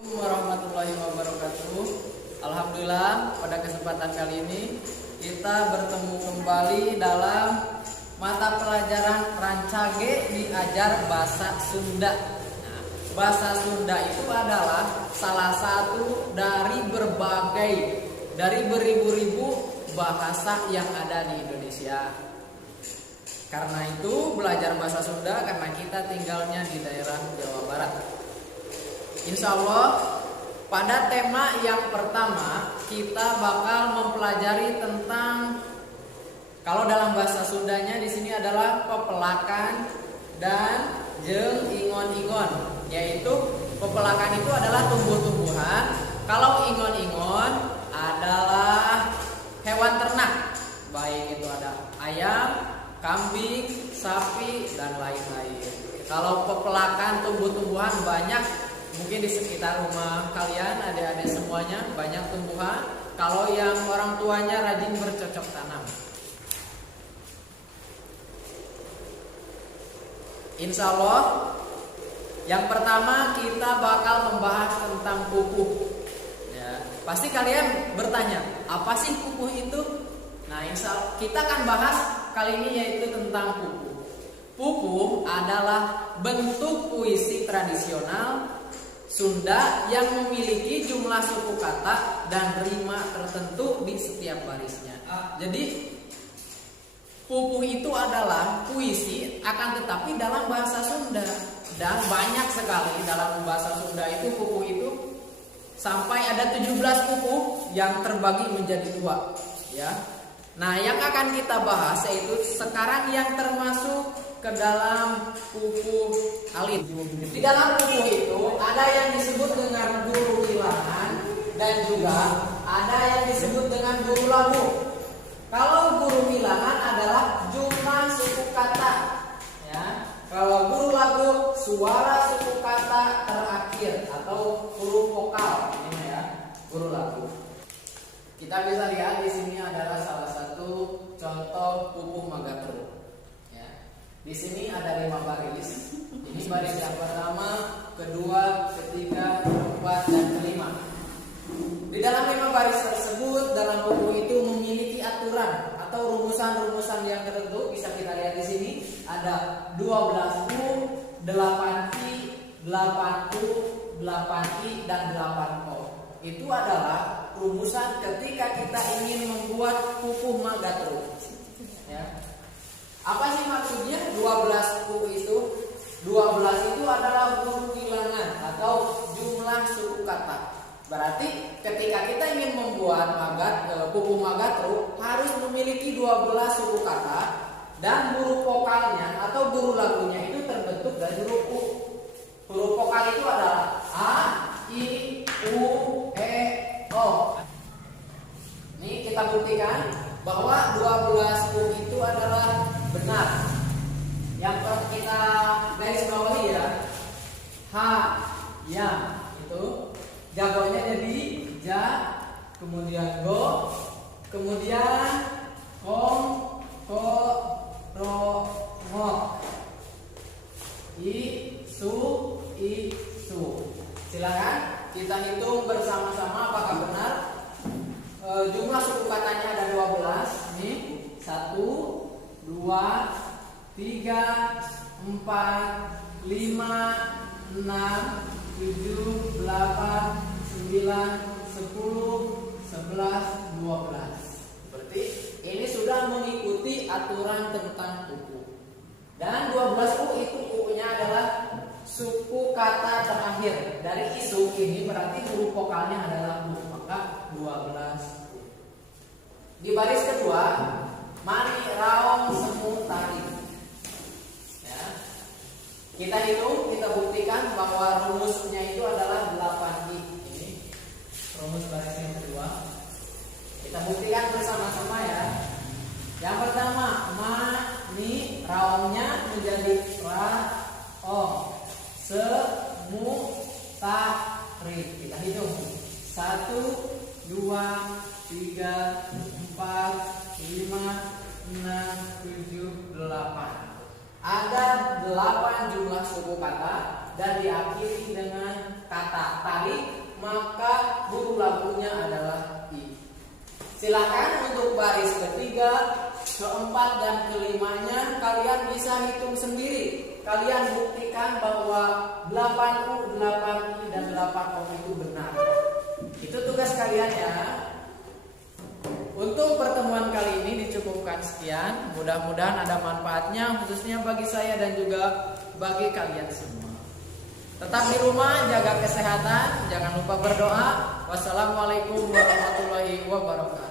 Warahmatullahi wabarakatuh. Alhamdulillah pada kesempatan kali ini kita bertemu kembali dalam mata pelajaran Rancage diajar bahasa Sunda. Nah, bahasa Sunda itu adalah salah satu dari beribu-ribu bahasa yang ada di Indonesia. Karena itu belajar bahasa Sunda karena kita tinggalnya di daerah Jawa Barat. Insya Allah pada tema yang pertama kita bakal mempelajari tentang, kalau dalam bahasa Sundanya di sini adalah pepelakan dan jeung ingon-ingon, yaitu pepelakan itu adalah tumbuh-tumbuhan, kalau ingon-ingon adalah hewan ternak, baik itu ada ayam, kambing, sapi dan lain-lain. Kalau pepelakan tumbuh-tumbuhan banyak. Mungkin di sekitar rumah kalian adik-adik semuanya banyak tumbuhan. Kalau yang orang tuanya rajin bercocok tanam. Insya Allah yang pertama kita bakal membahas tentang pupuh ya, pasti kalian bertanya, apa sih pupuh itu? Nah, insya Allah kita akan bahas kali ini yaitu tentang pupuh. Pupuh adalah bentuk puisi tradisional Sunda yang memiliki jumlah suku kata dan rima tertentu di setiap barisnya. Jadi pupuh itu adalah puisi akan tetapi dalam bahasa Sunda, dan banyak sekali dalam bahasa Sunda itu pupuh itu sampai ada 17 pupuh yang terbagi menjadi dua ya. Nah, yang akan kita bahas yaitu sekarang yang termasuk ke dalam pupuh alit. Di dalam pupuh itu ada yang disebut dengan guru wilangan dan juga ada yang disebut dengan guru lagu. Kalau guru wilangan adalah jumlah suku kata ya. Kalau guru lagu suara suku kata terakhir atau huruf vokal, ini ya, guru lagu. Kita bisa lihat di sini adalah salah satu contoh pupuh Magatru. Di sini ada 5 baris. Ini baris yang pertama, kedua, ketiga, keempat, dan kelima. Di dalam 5 baris tersebut, dalam pupuh itu memiliki aturan atau rumusan-rumusan yang tertentu. Bisa kita lihat di sini ada 12 U, 8 I, 8 U, 8 I, dan 8 O. Itu adalah rumusan ketika kita ingin membuat pupuh Magatru. Ya. Apa sih maksudnya 12 U itu? 12 itu adalah guru wilangan atau jumlah suku kata. Berarti ketika kita ingin membuat pupuh Magatru harus memiliki 12 suku kata dan huruf vokalnya atau guru lagunya itu terbentuk dari huruf U. Huruf vokal itu adalah A, I, U, E, O. Ini kita buktikan bahwa 12 U itu adalah benar. Yang kita garis bawahi ya, H, ya, itu jagonya jadi ja, kemudian go, kemudian kong, ko, ro, ngok, i, su. Silakan kita hitung bersama-sama apakah benar. Jumlah suku katanya ada 12. Ini 1, 2, 3, 4, 5, 6, 7, 8, 9, 10, 11, 12. Berarti ini sudah mengikuti aturan tentang pupuh. Dan 12 U itu U-nya adalah suku kata terakhir. Dari isu ini berarti huruf vokalnya adalah U, maka 12 U. Di baris kedua, mari raong semu tarik. Ya. Kita hitung, kita buktikan bahwa rumusnya itu adalah 8I. Ini rumus baris yang kedua. Kita buktikan bersama-sama ya. Yang pertama, ma, ni, raongnya menjadi ra, ong. Semu tarik. Kita hitung. 1, 2, 3, 4, 5, 6, 7, 8. Ada 8 jumlah suku kata dan diakhiri dengan kata tarik, maka huruf labuhnya adalah I. Silakan untuk baris ketiga, keempat, dan kelimanya kalian bisa hitung sendiri. Kalian buktikan bahwa 8U, 8I, dan 8O itu benar. Itu tugas kalian ya. Untuk pertemuan kali ini dicukupkan sekian. Mudah-mudahan ada manfaatnya khususnya bagi saya dan juga bagi kalian semua. Tetap di rumah, jaga kesehatan, jangan lupa berdoa. Wassalamualaikum warahmatullahi wabarakatuh.